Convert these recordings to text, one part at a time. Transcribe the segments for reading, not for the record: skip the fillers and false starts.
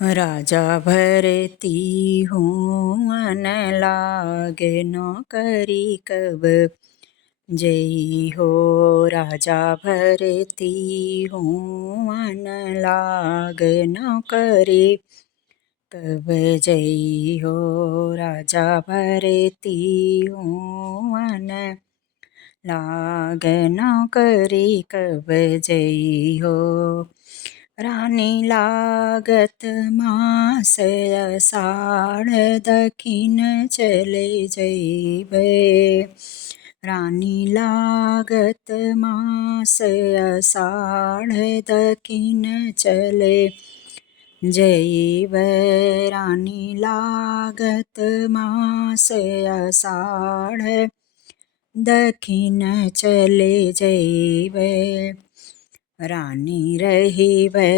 राजा भरती हूँ मन लागे नौकरी कब जई हो। राजा भरती हूँ मन लागे नौकरी कब जई हो। राजा भरती हूँ मन लागे नौकरी कब जई हो। रानी लागत मास अषाढ़ दखिन चले जइबे। रानी लागत मास अषाढ़ दखिन चले जइबे। रानी लागत मास अषाढ़ दखिन चले जइबे। रानी रहिबे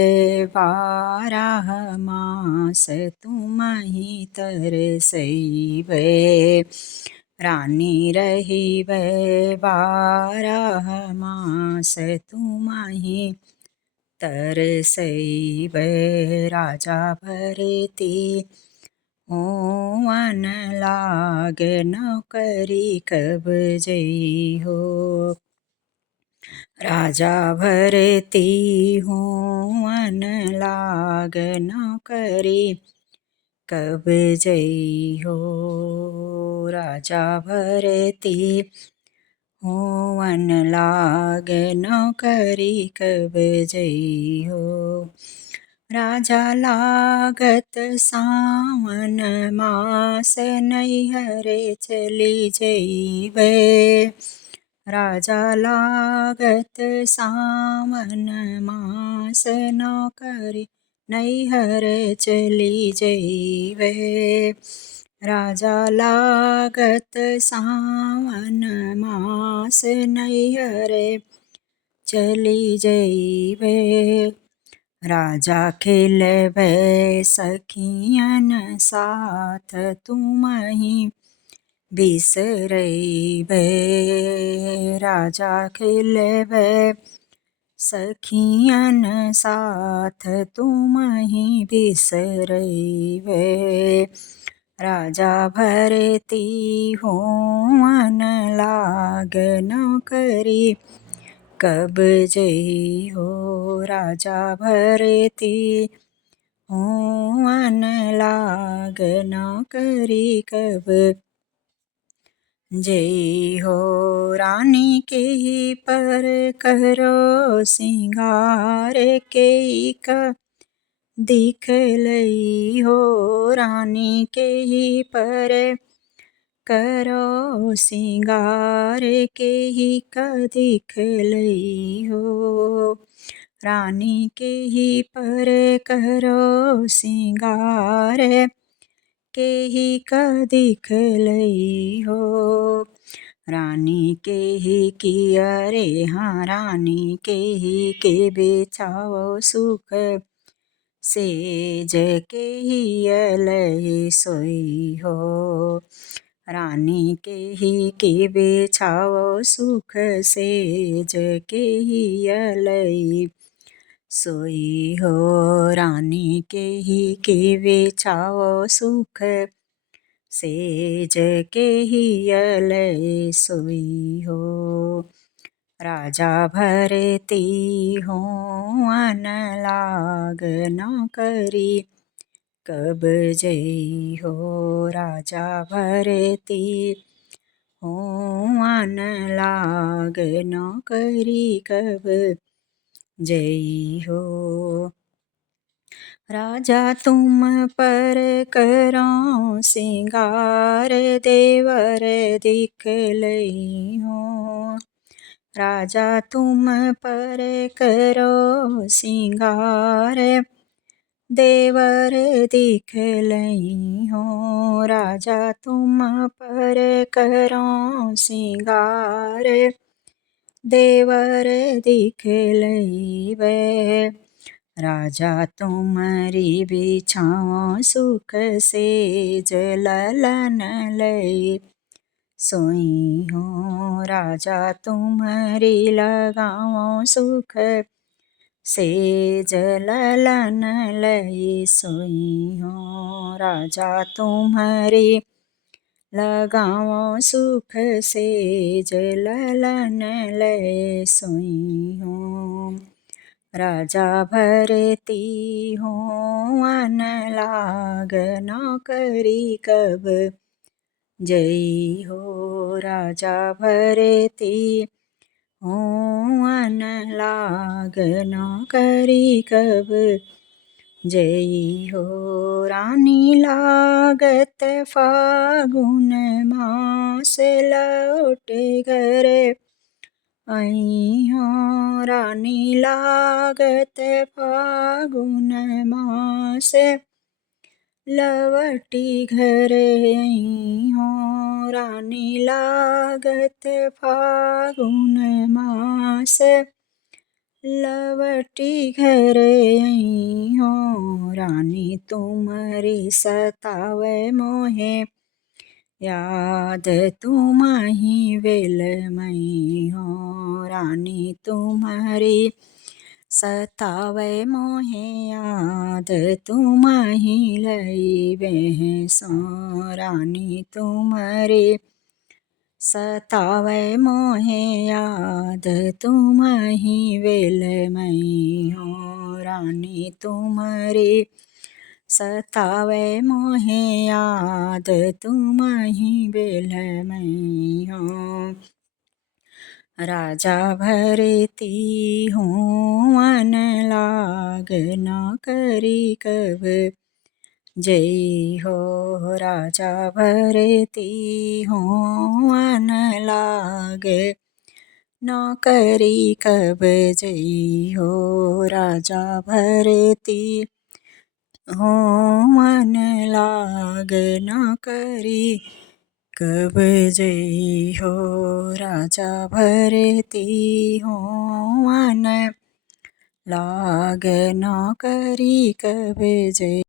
12 मास तुमहि तरसइबे। रानी रहिबे 12 मास तुमहि तरसइबे। राजा भरती हूँ मन लागे नौकरी कब जई हो। राजा भरती हूँ मन लागे नौकरी कब जई हो। राजा भरती हूँ मन लागे नौकरी कब जई हो। राजा लागत सावन मास नैहरे चली जइबे। राजा लागत सावन मास नौकरी नैहर चली जइबे। राजा लागत सावन मास नैहर चली जइबे। राजा खेलबे सखियन साथ तुमहि बिसरइबे। राजा खेलबे सखियन साथ तुमहि बिसरइबे। राजा भरती हूँ मन लागे नौकरी कब जई हो। राजा भरती हूँ मन लागे नौकरी कब जई हो। रानी के ही पर करो सिंगार के का दिखलई हो। रानी के ही पर करो सिंगार के ही का दिखलई हो। रानी के ही पर करो सिंगार के ही का दिखलई हो। रानी के ही किया रे हाँ रानी के ही के बेचाओ सुख सेज के ही अलय सोई हो। रानी के ही के बेचाओ सुख सेज के ही अलय सोई हो। रानी के ही के बेचाओ सुख सेज के ही अलय सोई हो। राजा भरती हूँ मन लागे नौकरी कब जई हो। राजा भरती हूँ मन लागे नौकरी कब जई हो। राजा तुम पर करो सिंगार देवर दिखलई हो। राजा तुम पर करो सिंगार देवर दिखलई हो। राजा तुम पर करो सिंगार देवर दिखलई बे। राजा तुमरी बिछाओ सुख सेज ललन लई सोई हो। राजा तुम्हारी लगाओ सुख सेज ललन लई सोई हो राजा तुम्हारी लगाओ सुख सेज ललन लय सोई हो राजा भरती हो अन लाग नौकरी कब जई हो राजा भरती हो अन लाग नौकरी कब जई हो रानी लागत फागुन मास लौटे घर आई हो रानी लागत फागुन मास लवटी घर आई हो रानी लागत फागुन मास लवटी घर आई हो रानी तुम्हारी सतावे मोहे याद तुम्हारी वेल मई हो रानी तुम्हारी सतावे मोहे याद तुम्हारी लई बेसो रानी तुम्हारी सतावे मोहे याद तुम्हारी वेल मई हो रानी तुम्हारी सतावे मोहे याद तुम्हारी वेल मई हो राजा भरती हूँ अन लाग नौकरी कब जई हो राजा भरती हूँ अन लाग नौकरी कब जई हो राजा भरती हूँ अन लाग नौकरी कब जई हो राजा भरती हूँ अन लाग नौकरी कब जई।